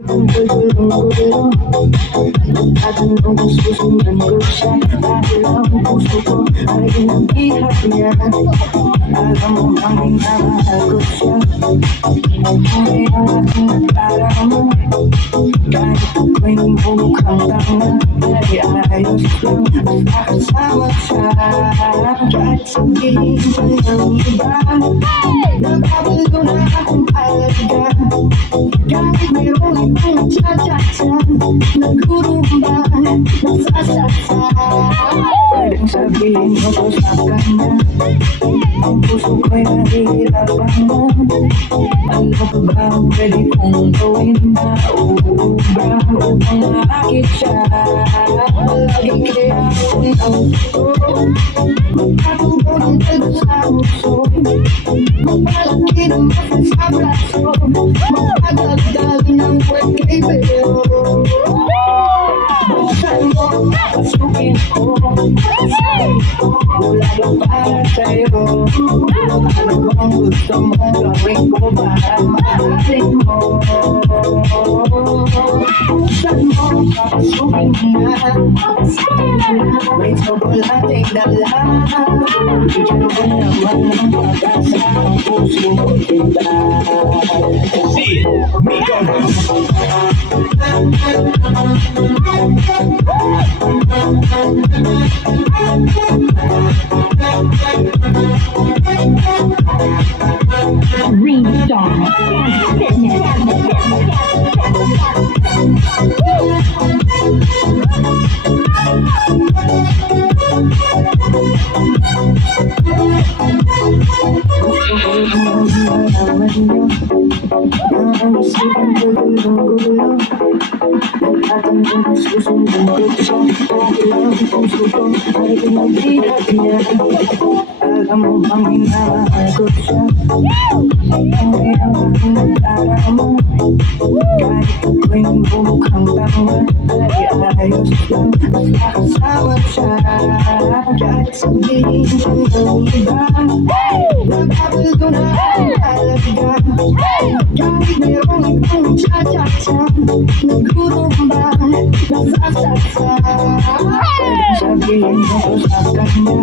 At nung susundan ko siya dahil ang puso ko ay inangihap niya. Alam mo ang minamahal ko siya. Ngunit ang aking nadarama, kahit ako'y mukhang tanga, ay ayos lang basta kasama siya. Kahit sabihin pa ng iba, nababal ko na akong alaga. Kahit mayroong ibang nagtsatsa, nagkurumba, nagsasasa. Pwedeng sabihin mo ko sa kanya, ang puso ko'y nahihirapan na. Ano pa ba ang pwede kong gawin na uubra upang maakit siya? Palaging kaya akong ang gusto, magkatubo ng kalbo sa puso, magpalaki ng masas sa braso, magpagdagdag ng pwede-pero. Buksan mo, pasukin ko, pasukin ko, wala lang para sa'yo. Ano bang gusto mo gawin ko para mahalin mo? Buksan mo, pasukin na, may tsokolating dala. Bigyan ko naman ng pag-asa ang puso ko kita. See it, Miko. Green Star Fitness. Ang isipang gulo-gulo, nagtatanggal ang susundan ko siya. Dahil ang puso ko ay inangihap niya. Alam mo bang minamahal ko siya? Ngunit ang aking nadarama, kahit ako'y mukhang tanga, ay ayos lang basta kasama siya. Kahit sabihin pa ng iba, nababal ko na akong alaga. Kahit mayroong ibang nagtsatsa, nagkurumba, nagsasasa. Pwedeng sabihin mo ko sa kanya,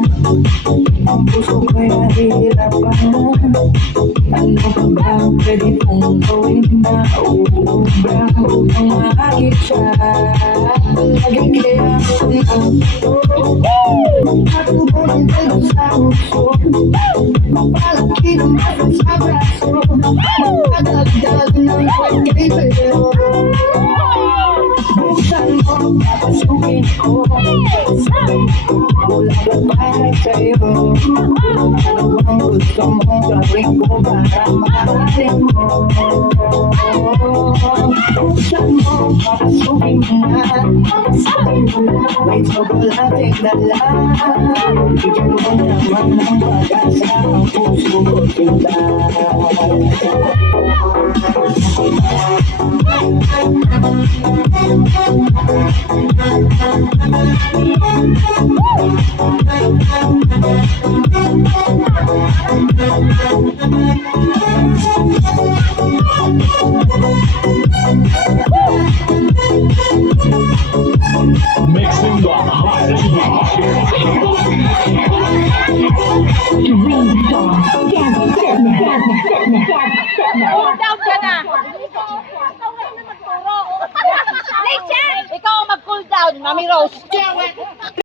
ang puso ko'y nahihirapan na. Ano pa ba ang pwede kong gawin na uubra upang maakit siya? Palaging kaya akong ang gusto, magkatubo ng kalbo sa puso, magpalaki ng masas sa braso, magpagdagdag ng pagkakibero. Buksan mo, papasukin ko, wala lang para sa'yo. Ano bang gusto mo gawin ko para mahalin mo? Buksan mo, papasukin na, may tsokolating dala. Bigyan ko naman ng pag-asa ang puso ko kita. Mixing the hottest Green Star Dance Fitness. Cool down ka na. Ikaw ngayon na magturo. Ikaw ang mag-cool down, Mami Rose.